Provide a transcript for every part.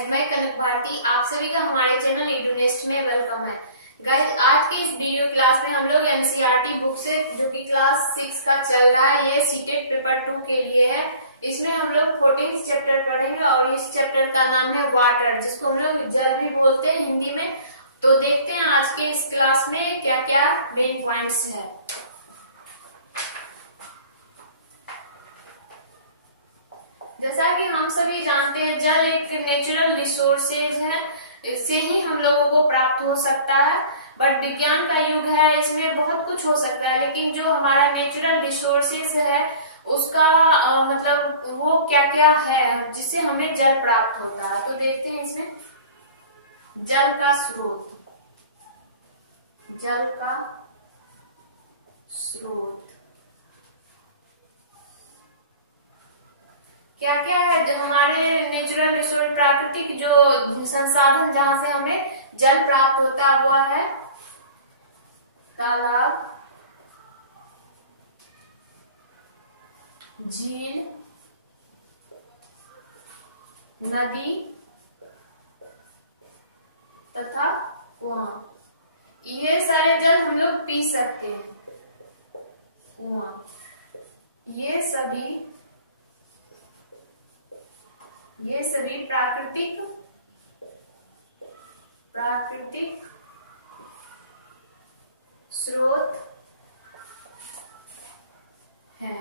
Guys, मैं कनक भारती आप सभी का हमारे चैनल एडुनेस्ट में वेलकम है। गाइस, आज के इस वीडियो क्लास में हम लोग एनसीईआरटी बुक से जो कि क्लास 6 का चल रहा है, ये सीटेट पेपर 2 के लिए है। इसमें हम लोग 14th चैप्टर पढ़ेंगे और इस चैप्टर का नाम है वाटर, जिसको हम लोग जल भी बोलते हैं हिंदी में। तो देखते हैं आज के इस क्लास में क्या क्या मेन पॉइंट्स है। जैसा कि हम सभी जानते हैं, जल एक नेचुरल रिसोर्सेज है, इससे ही हम लोगों को प्राप्त हो सकता है। बट विज्ञान का युग है, इसमें बहुत कुछ हो सकता है, लेकिन जो हमारा नेचुरल रिसोर्सेज है उसका मतलब वो क्या क्या है जिससे हमें जल प्राप्त होता है। तो देखते हैं इसमें जल का स्रोत। जल का स्रोत क्या क्या है? जो हमारे नेचुरल रिसोर्स, प्राकृतिक जो संसाधन जहां से हमें जल प्राप्त होता है वो है तालाब, झील, नदी तथा कुआं। ये सारे जल हम लोग पी सकते हैं। कुआं, ये सभी प्राकृतिक स्रोत है।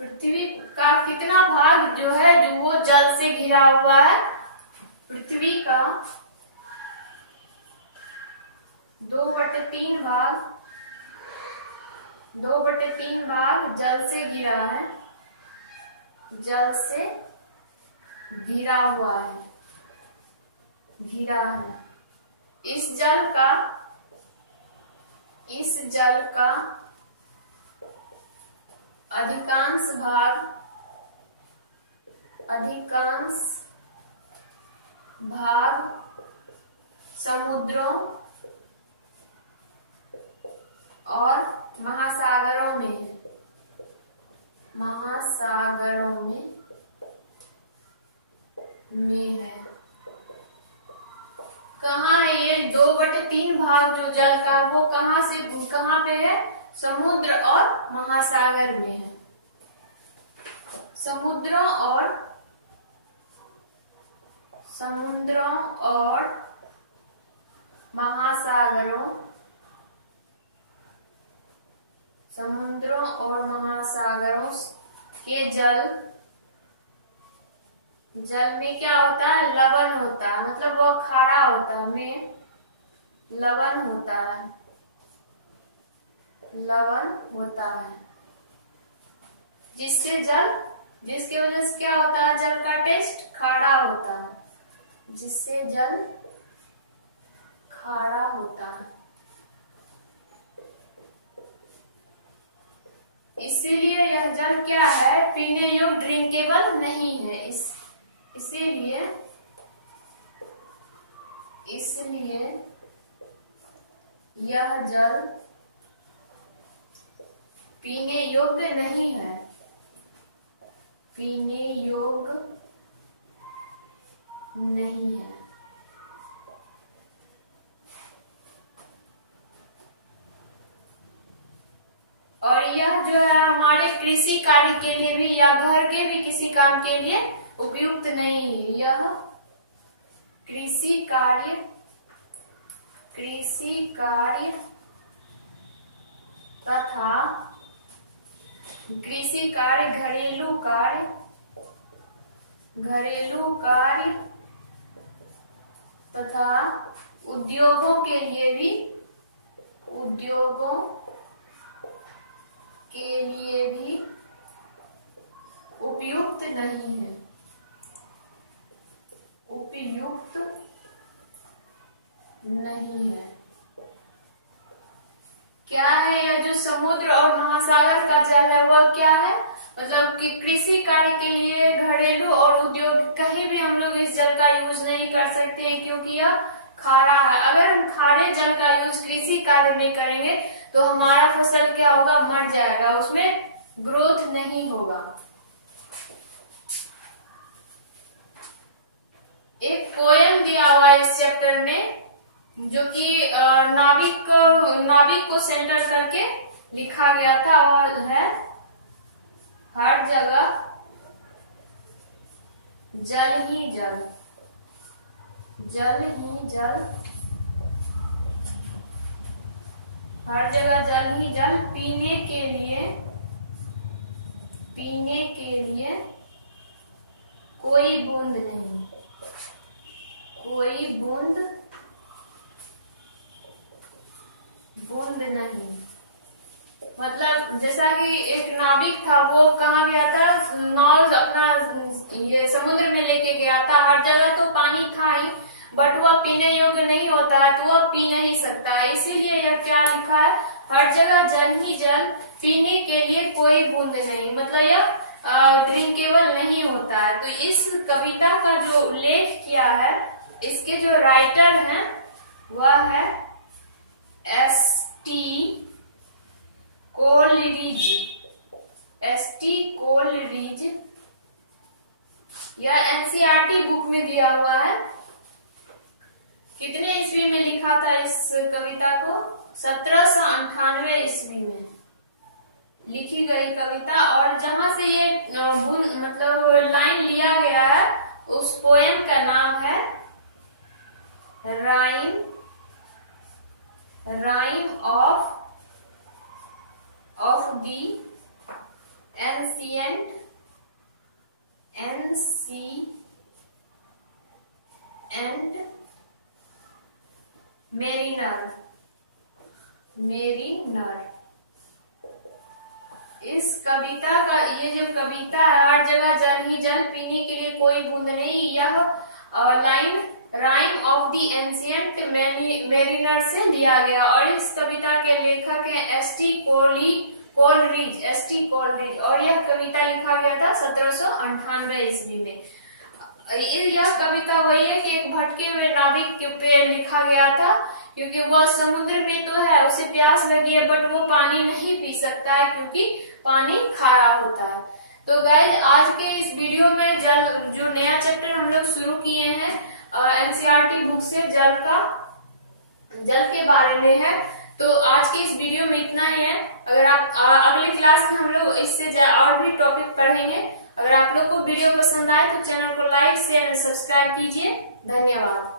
पृथ्वी का कितना भाग जो है जो वो जल से घिरा हुआ है? पृथ्वी का 2/3 भाग जल से घिरा है, जल से घिरा हुआ है, घिरा है। इस जल का अधिकांश भाग समुद्रों और महासागरों में है। कहाँ है ये 2/3 भाग जो जल का, वो कहाँ पे है? समुद्र और महासागर में है। समुद्रों और महासागरों के जल में क्या होता है? लवण होता है, मतलब वो खारा होता है, में लवण होता है, जिसके वजह से क्या होता है? जल का टेस्ट खारा होता है, जिससे जल खारा होता है। इसीलिए यह जल क्या है? पीने योग्य, ड्रिंकेबल नहीं है। इसीलिए यह जल पीने योग्य नहीं है, पीने योग्य नहीं है। और यह जो है हमारे कृषि कार्य के लिए भी या घर के भी किसी काम के लिए उपयुक्त नहीं है। यह कृषि कार्य तथा घरेलू कार्य तथा उद्योगों के लिए भी उपयुक्त नहीं है। क्या है यह जो समुद्र और महासागर का जल है? वह क्या है? मतलब कि कृषि कार्य के लिए, घरेलू और उद्योग कहीं भी हम लोग इस जल का यूज नहीं कर सकते हैं, क्योंकि यह खारा है। अगर हम खारे जल का यूज कृषि कार्य में करेंगे तो हमारा फसल क्या होगा? मर जाएगा, उसमें ग्रोथ नहीं होगा। एक पोयम दिया हुआ है इस चैप्टर में, जो कि नाविक को सेंटर करके लिखा गया था, और है हर जगह जल ही जल, जल ही जल, हर जगह जल ही जल, पीने के लिए कोई बूंद नहीं, कोई बूंद नहीं। मतलब जैसा कि एक नाविक था, वो कहाँ गया था, नाव अपना ये समुद्र में लेके गया था, हर जगह तो पानी था ही, बट वह पीने योग्य नहीं होता है, तो वह पी नहीं सकता है। इसीलिए यह क्या लिखा है, हर जगह जल ही जल, पीने के लिए कोई बूंद नहीं, मतलब यह ड्रिंकेबल नहीं होता है। तो इस कविता का जो लेख किया है, इसके जो राइटर हैं वह है एस.टी. Coleridge, ST. कोलरिज। यह एनसीईआरटी बुक में दिया हुआ है। कितने ईस्वी में लिखा था इस कविता को, 1798 ईस्वी में लिखी गई कविता। और जहां से ये मतलब लाइन लिया गया है, उस पोएम का नाम है rhyme of the ancient mariner. इस कविता का, ये जो कविता है, हर जगह जल ही जल, पीने के लिए कोई बूंद नहीं, यह line rhyme of the ancient mariner से लिया गया। और इस कविता के लेखक हैं एस.टी. कोलरिज, और यह कविता लिखा गया था 1798 ईस्वी में। यह कविता वही है कि एक भटके हुए नाविक पे लिखा गया था, क्योंकि वह समुद्र में तो है, उसे प्यास लगी है, बट वो पानी नहीं पी सकता है, क्योंकि पानी खारा होता है। तो गाइस, आज के इस वीडियो में जल, जो नया चैप्टर हम लोग शुरू किए हैं एनसीईआरटी बुक से, जल के बारे में है। तो आज की इस वीडियो में इतना ही है। अगर आप अगले क्लास में हम लोग इससे और भी टॉपिक पढ़ेंगे। अगर आप लोग को वीडियो पसंद आए तो चैनल को लाइक, शेयर और सब्सक्राइब कीजिए। धन्यवाद।